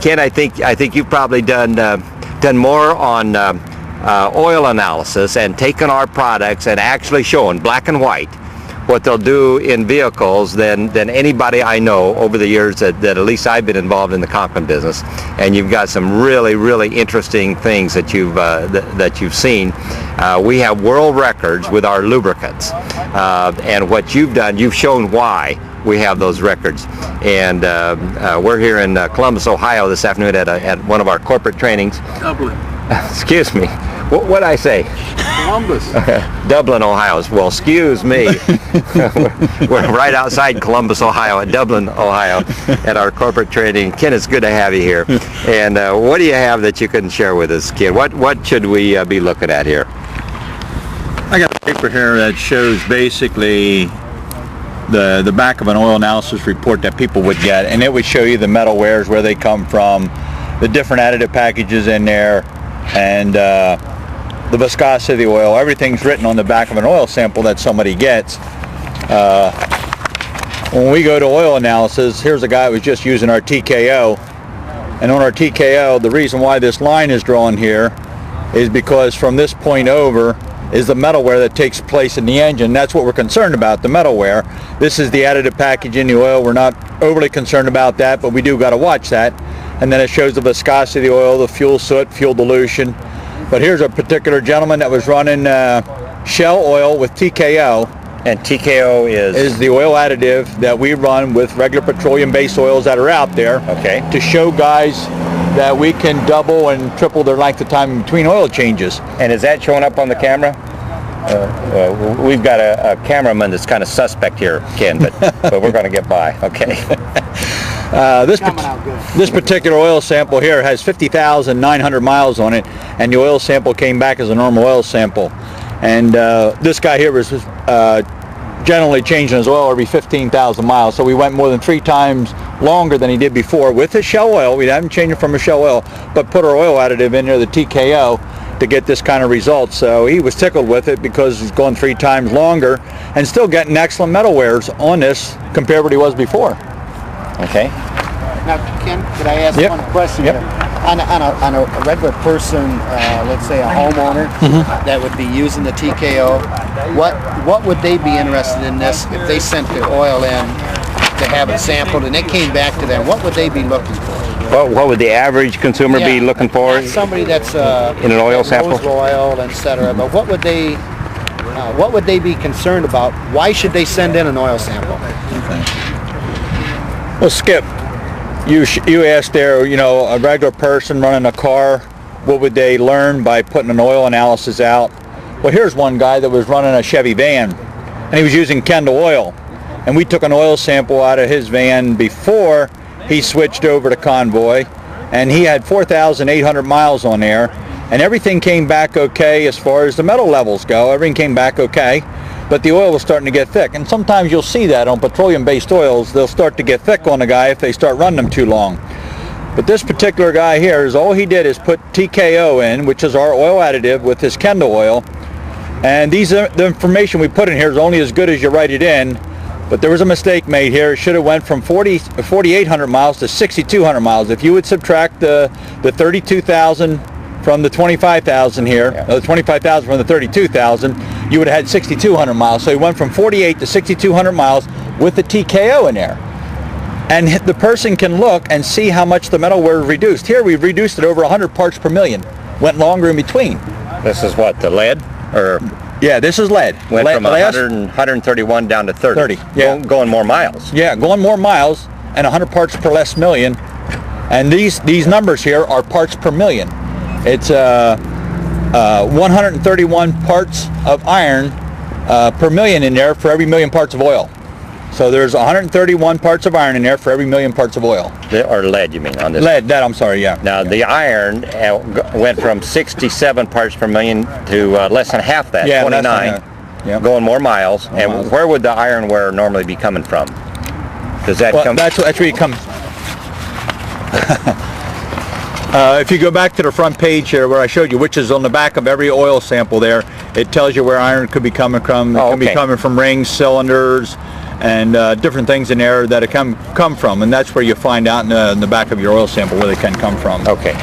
Ken, I think you've probably done more on oil analysis and taken our products and actually shown black and white what they'll do in vehicles than anybody I know over the years that at least I've been involved in the Conklin business. And you've got some really interesting things that you've seen. We have world records with our lubricants, and what you've done, you've shown why we have those records. And we're here in Columbus, Ohio this afternoon at one of our corporate trainings. Dublin. Excuse me. What'd I say? Columbus. Dublin, Ohio. Well, excuse me. We're right outside Columbus, Ohio, at Dublin, Ohio, at our corporate training. Ken, it's good to have you here. And what do you have that you can share with us, Ken? What should we be looking at here? I got a paper here that shows basically the back of an oil analysis report that people would get, and it would show you the metal wears, where they come from, the different additive packages in there, and the viscosity of the oil. Everything's written on the back of an oil sample that somebody gets. When we go to oil analysis, here's a guy who was just using our TKO, and on our TKO, the reason why this line is drawn here is because from this point over is the metal wear that takes place in the engine. That's what we're concerned about, the metal wear. This is the additive package in the oil. We're not overly concerned about that, but we do got to watch that. And then it shows the viscosity of the oil, the fuel soot, fuel dilution. But here's a particular gentleman that was running Shell oil with TKO. And TKO is the oil additive that we run with regular petroleum-based oils that are out there. Okay. To show guys that we can double and triple their length of time between oil changes. And is that showing up on the camera? We've got a cameraman that's kind of suspect here, Ken, but we're going to get by. Okay. This particular oil sample here has 50,900 miles on it, and the oil sample came back as a normal oil sample. And this guy here was generally changing his oil every 15,000 miles, so we went more than 3 times longer than he did before with his Shell oil. We haven't changed it from a Shell oil, but put our oil additive in there, the TKO, to get this kind of result. So he was tickled with it because he's going 3 times longer and still getting excellent metal wears on this compared to what he was before. Okay. Now, Ken, could I ask one question here? On a regular person, let's say a homeowner that would be using the TKO, what would they be interested in this if they sent the oil in to have it sampled and it came back to them? What would they be looking for? What would the average consumer be looking for? Somebody that's in an oil sample, oil, etc. But what would they be concerned about? Why should they send in an oil sample? Well, Skip, you asked there, a regular person running a car, what would they learn by putting an oil analysis out? Well, here's one guy that was running a Chevy van, and he was using Kendall oil. And we took an oil sample out of his van before he switched over to Convoy, and he had 4,800 miles on there, and everything came back okay as far as the metal levels go. Everything came back okay. But the oil was starting to get thick, and sometimes you'll see that on petroleum-based oils. They'll start to get thick on a guy if they start running them too long. But this particular guy here, all he did is put TKO in, which is our oil additive, with his Kendall oil. And the information we put in here is only as good as you write it in. But there was a mistake made here. It should have went from 4,800 miles to 6,200 miles. If you would subtract the 32,000 from the 25,000 here, the 25,000 from the 32,000, you would have had 6,200 miles. So he went from 48 to 6,200 miles with the TKO in there. And the person can look and see how much the metal wear reduced. Here we've reduced it over 100 parts per million. Went longer in between. This is what, the lead? Or yeah, this is lead. Went from 131 down to 30. Yeah. Going more miles. Yeah, going more miles and 100 parts per less million. And these numbers here are parts per million. It's 131 parts of iron per million in there for every million parts of oil. So there's 131 parts of iron in there for every million parts of oil. Or lead, you mean, on this? Lead, I'm sorry, yeah. Now, the iron went from 67 parts per million to less than half that, 29, going more miles. And where would the iron wear normally be coming from? Does that come? That's where it comes. If you go back to the front page here where I showed you, which is on the back of every oil sample there, it tells you where iron could be coming from. It could be coming from rings, cylinders, and different things in there that it come from, and that's where you find out in the back of your oil sample where they can come from. Okay.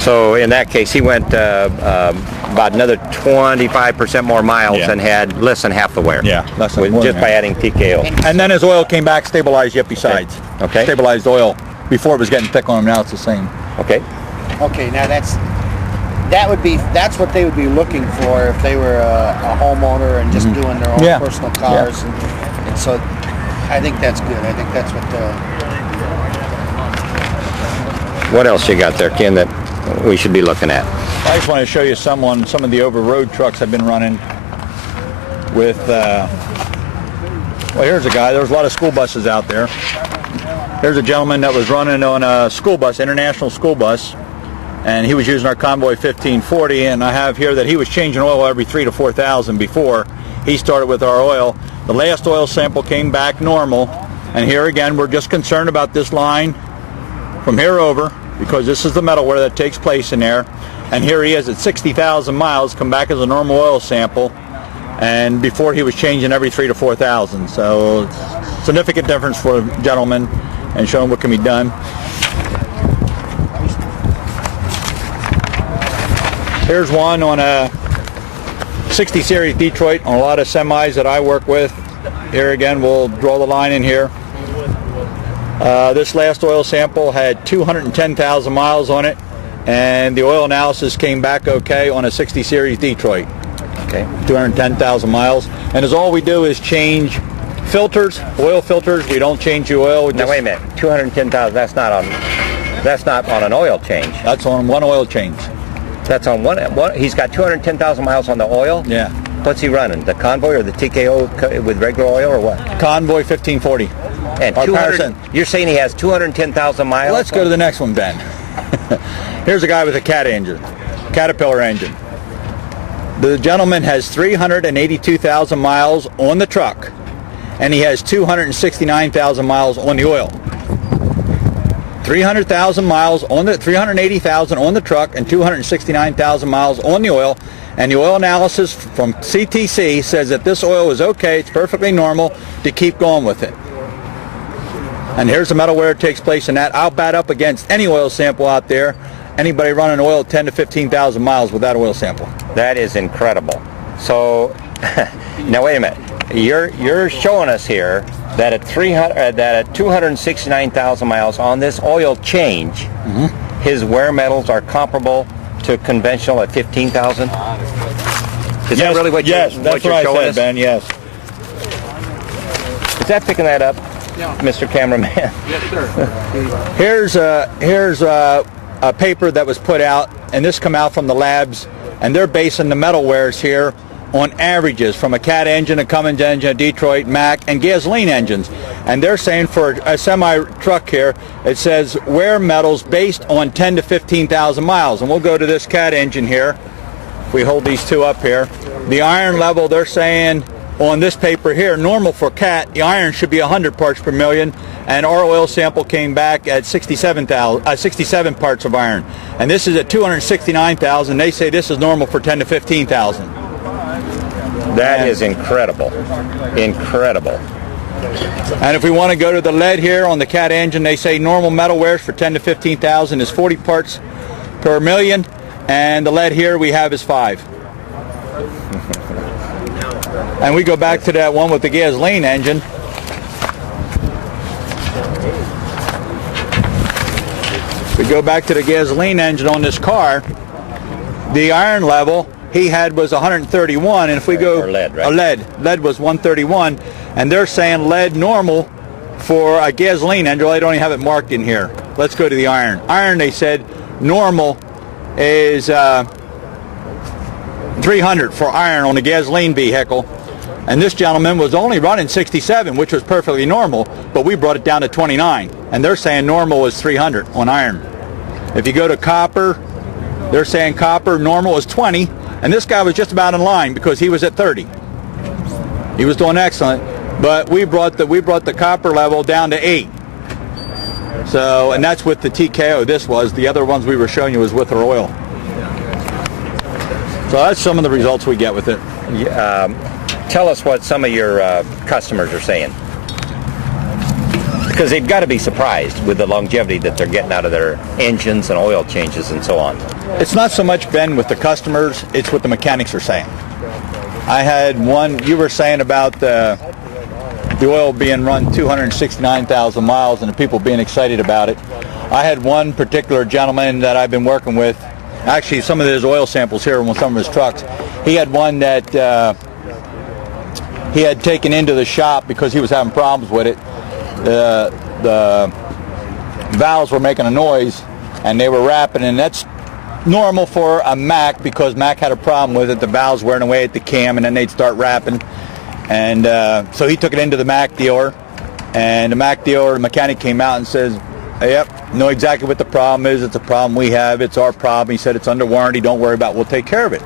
So in that case, he went about another 25% more miles and had less than half the wear. Yeah, less than more just by adding TKO. And then his oil came back stabilized yet besides. Okay. Stabilized oil. Before it was getting thick on him, now it's the same. Okay. Okay, now that's what they would be looking for if they were a homeowner and just doing their own personal cars, and so I think that's good. I think that's What else you got there, Ken, that we should be looking at? I just want to show you some of the over-road trucks I've been running with. Well, here's a guy. There's a lot of school buses out there. Here's a gentleman that was running on a school bus, international school bus, and he was using our Convoy 1540, and I have here that he was changing oil every 3,000 to 4,000 before he started with our oil. The last oil sample came back normal, and here again we're just concerned about this line from here over, because this is the metal wear that takes place in there, and here he is at 60,000 miles, come back as a normal oil sample, and before he was changing every 3,000 to 4,000. So significant difference for a gentleman, and showing what can be done. Here's one on a 60 series Detroit on a lot of semis that I work with. Here again, we'll draw the line in here. This last oil sample had 210,000 miles on it, and the oil analysis came back okay on a 60 series Detroit. Okay, 210,000 miles, and as all we do is change filters, oil filters. We don't change the oil. Now wait a minute, 210,000. That's not on an oil change. That's on one oil change. That's on one. He's got 210,000 miles on the oil. Yeah. What's he running? The Convoy or the TKO with regular oil or what? Convoy 1540. And 200. You're saying he has 210,000 miles? Well, let's go to the next one, Ben. Here's a guy with a Caterpillar engine. The gentleman has 382,000 miles on the truck, and he has 269,000 miles on the oil. 300,000 miles on the 380,000 on the truck, and 269,000 miles on the oil. And the oil analysis from CTC says that this oil is okay, it's perfectly normal to keep going with it. And here's the metal wear that takes place in that. I'll bat up against any oil sample out there. Anybody running oil 10 to 15,000 miles with that oil sample. That is incredible. So now wait a minute. You're showing us here that at 269,000 miles on this oil change, his wear metals are comparable to conventional at 15,000. Is that really what you're showing us? Yes, that's what I said, Ben. Yes. Is that picking that up, Mr. Cameraman? Yes, sir. Here's a paper that was put out, and this come out from the labs, and they're basing the metal wears here on averages from a Cat engine, a Cummins engine, a Detroit, Mack, and gasoline engines. And they're saying for a semi-truck here, it says wear metals based on 10 to 15,000 miles. And we'll go to this Cat engine here. If we hold these two up here, the iron level, they're saying on this paper here, normal for Cat, the iron should be 100 parts per million, and our oil sample came back at 67 parts of iron. And this is at 269,000. They say this is normal for 10 to 15,000. That is incredible. Incredible. And if we want to go to the lead here on the Cat engine, they say normal metal wears for 10 to 15,000 is 40 parts per million, and the lead here we have is 5. And we go back to that one with the gasoline engine. We go back to the gasoline engine on this car. The iron level he had was 131, and if we go lead, right? Lead was 131, and they're saying lead normal for a gasoline engine. They don't even have it marked in here. Let's go to the iron. Iron, they said normal is 300 for iron on a gasoline vehicle, and this gentleman was only running 67, which was perfectly normal, but we brought it down to 29, and they're saying normal is 300 on iron. If you go to copper, they're saying copper normal is 20, and this guy was just about in line because he was at 30. He was doing excellent, but we brought the copper level down to 8. So, and that's with the TKO. This was the other ones we were showing you was with our oil. So that's some of the results we get with it. Tell us what some of your customers are saying. because they've got to be surprised with the longevity that they're getting out of their engines and oil changes and so on. It's not so much, Ben, with the customers, it's what the mechanics are saying. I had one, you were saying about the oil being run 269,000 miles and the people being excited about it. I had one particular gentleman that I've been working with, actually some of his oil samples here on some of his trucks. He had one that he had taken into the shop because he was having problems with it. The valves were making a noise and they were rapping, and that's normal for a Mack because Mack had a problem with it. The valves wearing away at the cam and then they'd start rapping. And so he took it into the Mack dealer, and the Mack dealer, the mechanic came out and says, yep, know exactly what the problem is. It's a problem we have. It's our problem. He said it's under warranty. Don't worry about it. We'll take care of it.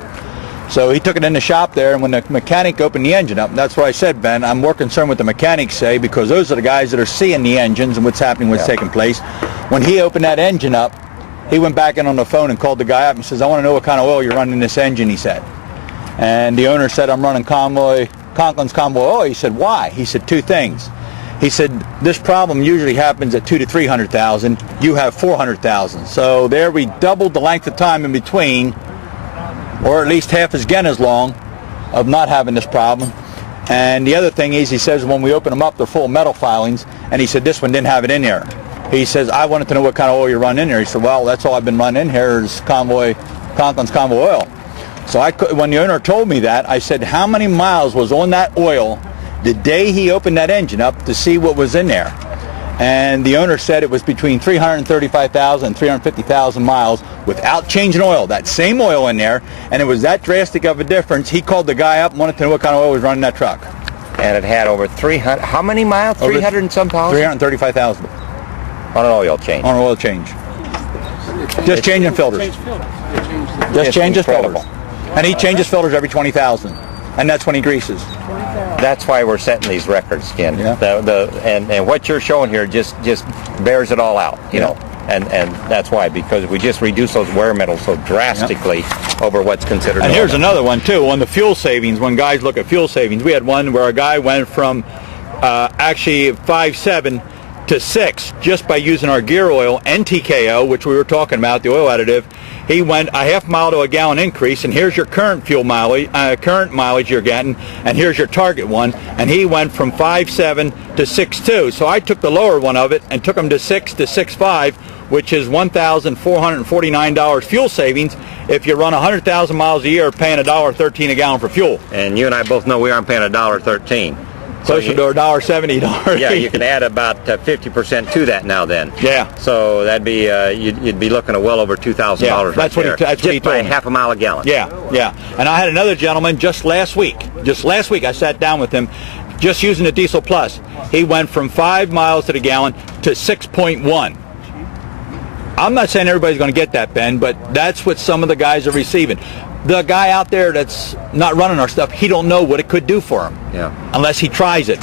So he took it in the shop there, and when the mechanic opened the engine up, that's what I said, Ben, I'm more concerned what the mechanics say, because those are the guys that are seeing the engines and what's happening, what's taking place. When he opened that engine up, he went back in on the phone and called the guy up and says, I want to know what kind of oil you're running in this engine, he said. And the owner said, I'm running Conklin's Convoy oil. He said, why? He said, two things. He said, this problem usually happens at 200,000 to 300,000. You have 400,000. So there we doubled the length of time in between, or at least half again as long, of not having this problem. And the other thing is, he says, when we open them up, they're full of metal filings. And he said, this one didn't have it in there. He says, I wanted to know what kind of oil you're running in there. He said, well, that's all I've been running in here is Conklin's Convoy oil. So when the owner told me that, I said, how many miles was on that oil the day he opened that engine up to see what was in there? And the owner said it was between 335,000 and 350,000 miles without changing oil, that same oil in there, and it was that drastic of a difference. He called the guy up and wanted to know what kind of oil was running that truck. And it had over 300, how many miles? 300 and some thousand? 335,000. On an oil change. On an oil change. Just changing filters. Just changes filters. And he changes filters every 20,000. And that's when he greases. That's why we're setting these records, Ken. Yeah. And what you're showing here just bears it all out, you know. And that's why, because we just reduce those wear metals so drastically over what's considered. And here's another one too, on the fuel savings. When guys look at fuel savings, we had one where a guy went from actually 5.7 to 6 just by using our gear oil and TKO, which we were talking about, the oil additive. He went a half mile to a gallon increase, and here's your current fuel mileage, current mileage you're getting, and here's your target one. And he went from 5.7 to 6.2. So I took the lower one of it and took him to 6 to 6.5, which is $1,449 fuel savings if you run 100,000 miles a year paying $1.13 a gallon for fuel. And you and I both know we aren't paying $1.13. Closer to $1.70. Yeah, you can add about 50% to that now then. Yeah. So that'd be, you'd be looking at well over $2,000 right that's there. That's what he told by me. half a mile a gallon. Yeah. And I had another gentleman just last week I sat down with him, just using the Diesel Plus. He went from 5 miles to the gallon to 6.1. I'm not saying everybody's going to get that, Ben, but that's what some of the guys are receiving. The guy out there that's not running our stuff, he don't know what it could do for him unless he tries it.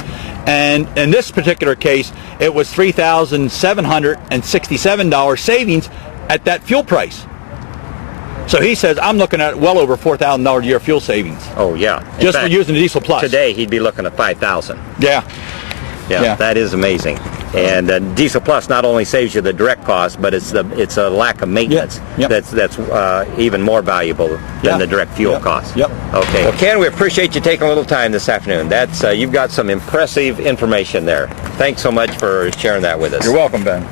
And in this particular case, it was $3,767 savings at that fuel price. So he says, I'm looking at well over $4,000 a year fuel savings. Oh, yeah. Just for using the Diesel Plus. Today, he'd be looking at $5,000. Yeah, that is amazing. And Diesel Plus not only saves you the direct cost, but it's a lack of maintenance that's even more valuable than the direct fuel cost. Okay. Well, Ken, we appreciate you taking a little time this afternoon. That's you've got some impressive information there. Thanks so much for sharing that with us. You're welcome, Ben.